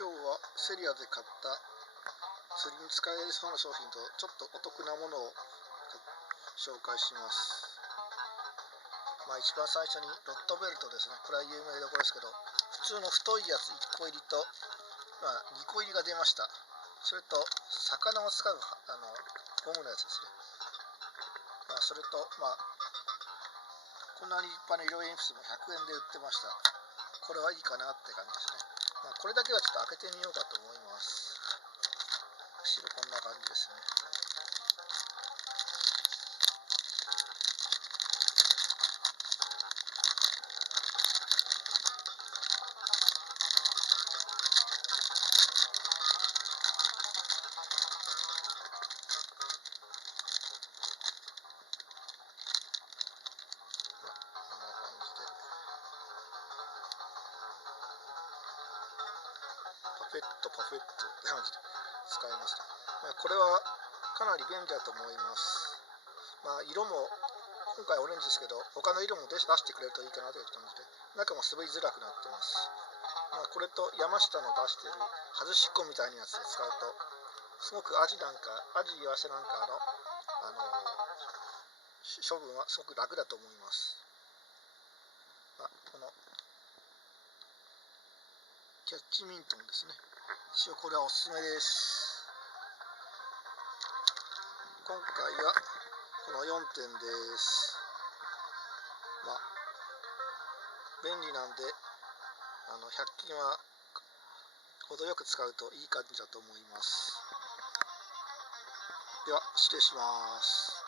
今日はセリアで買った釣りに使えそうな商品とちょっとお得なものを紹介します。一番最初にロットベルトですね。これは有名どころですけど、普通の太いやつ1個入りと、2個入りが出ました。それと魚を使うゴムのやつですね。それとこんなに立派な色鉛筆も100円で売ってました。これはいいかなって感じですね。これだけはちょっと開けてみようかと思います。後ろこんな感じですね。こんな感じでパフェットって感じで使いました。これはかなり便利だと思います。色も今回オレンジですけど、他の色も出してくれるといいかなという感じで、中も滑りづらくなってます。これと山下の出してる外しっこみたいなやつで使うと、すごくアジイワシなんかの、処分はすごく楽だと思います。このキャッチミントンですね。一応これはおすすめです。今回はこの4点です。便利なんで100均は程よく使うといい感じだと思います。では失礼します。